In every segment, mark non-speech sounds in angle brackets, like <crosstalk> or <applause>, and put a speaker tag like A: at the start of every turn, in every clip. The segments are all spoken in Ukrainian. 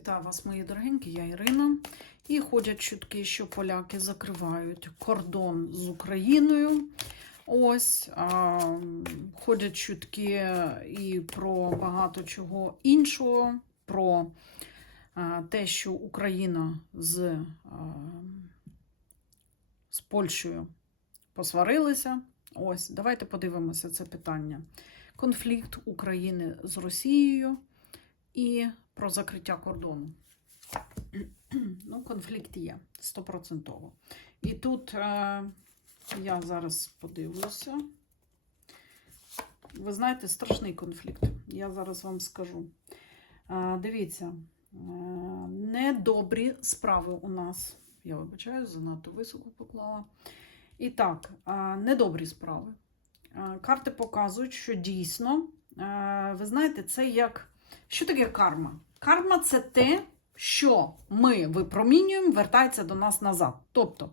A: Вітаю вас, мої дорогенькі, я Ірина. І ходять чутки, що поляки закривають кордон з Україною. Ось а, ходять чутки і про багато чого іншого, про а, те, що Україна з, а, з Польщею посварилися. Ось, давайте подивимося це питання. Конфлікт України з Росією і про закриття кордону. <clears throat> Ну, конфлікт є стопроцентово. І тут е, я зараз подивлюся. Ви знаєте, страшний конфлікт. Я зараз вам скажу. Е, дивіться, е, недобрі справи у нас. Я вибачаю, занадто високо поклала. І так, е, недобрі справи. Е, карти показують, що дійсно, е, ви знаєте, це як. Що таке карма? Карма це те, що ми випромінюємо, вертається до нас назад. Тобто,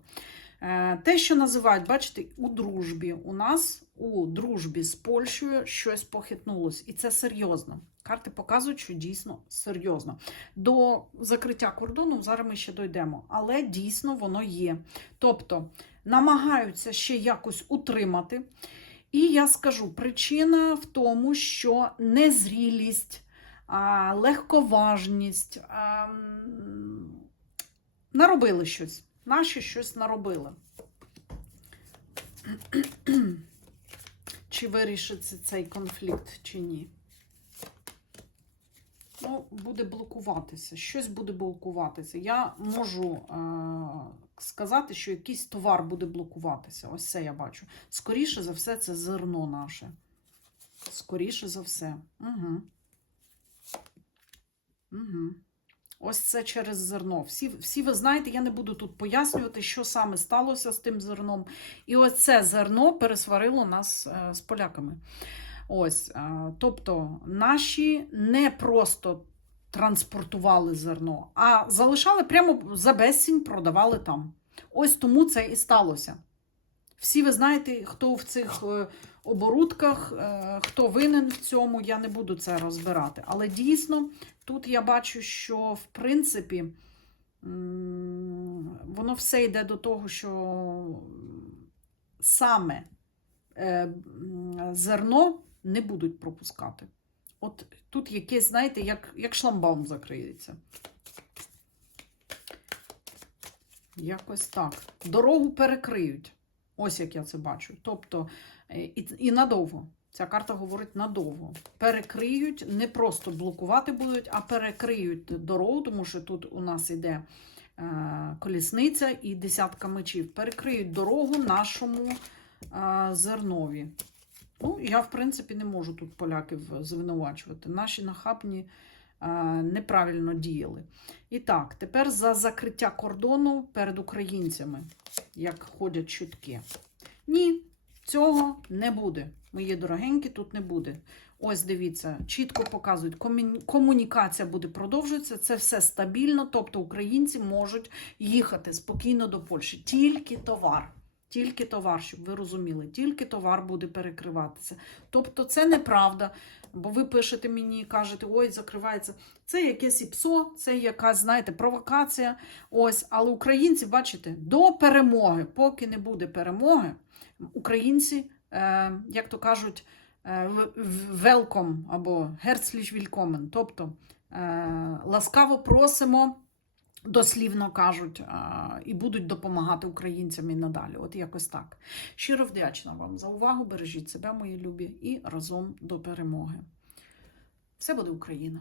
A: е, те, що називають, бачите, у дружбі. У нас у дружбі з Польщею щось похитнулось. І це серйозно. Карти показують, що дійсно серйозно. До закриття кордону зараз ми ще дійдемо, але дійсно воно є. Тобто намагаються ще якось утримати. І я скажу, причина в тому, що незрілість, легковажність наробили щось. Наші щось наробили. Чи вирішиться цей конфлікт, чи ні? Ну, буде блокуватися. Щось буде блокуватися. Я можу е- сказати, що якийсь товар буде блокуватися. Ось це я бачу. Скоріше за все, це зерно наше. Скоріше за все. Угу. Угу. Ось це через зерно. Всі, всі ви знаєте, я не буду тут пояснювати, що саме сталося з тим зерном. І ось це зерно пересварило нас е, з поляками. Ось, е, тобто, наші не просто транспортували зерно, а залишали прямо за безцінь, продавали там. Ось тому це і сталося. Всі ви знаєте, хто в цих е, оборудках, е, хто винен в цьому, я не буду це розбирати. Але дійсно, тут я бачу, що в принципі воно все йде до того, що саме е, зерно не будуть пропускати. От тут якесь, знаєте, як, як шламбаум закриється. Якось так. Дорогу перекриють. Ось як я це бачу. Тобто, і, і надовго. Ця карта говорить надовго. Перекриють, не просто блокувати будуть, а перекриють дорогу, тому що тут у нас іде е, колісниця і десятка мечів. Перекриють дорогу нашому е, зернові. Ну, я, в принципі, не можу тут поляків звинувачувати. Наші нахабні е, неправильно діяли. І так, тепер за закриття кордону перед українцями, як ходять чутки. Ні, цього не буде. Мої дорогенькі, тут не буде. Ось дивіться, чітко показують, комі- комунікація буде продовжуватися, це все стабільно, тобто українці можуть їхати спокійно до Польщі. Тільки товар. Тільки товар, щоб ви розуміли, тільки товар буде перекриватися. Тобто це неправда, бо ви пишете мені і кажете, ой, закривається. Це якесь ІПСО, це якась, знаєте, провокація. Ось, але українці, бачите, до перемоги, поки не буде перемоги, українці, е, як то кажуть, е, в- в- welcome або herzlich willkommen, тобто е, ласкаво просимо дослівно кажуть, і будуть допомагати українцям і надалі. От якось так. Щиро вдячна вам за увагу. Бережіть себе, мої любі, і разом до перемоги. Все буде Україна!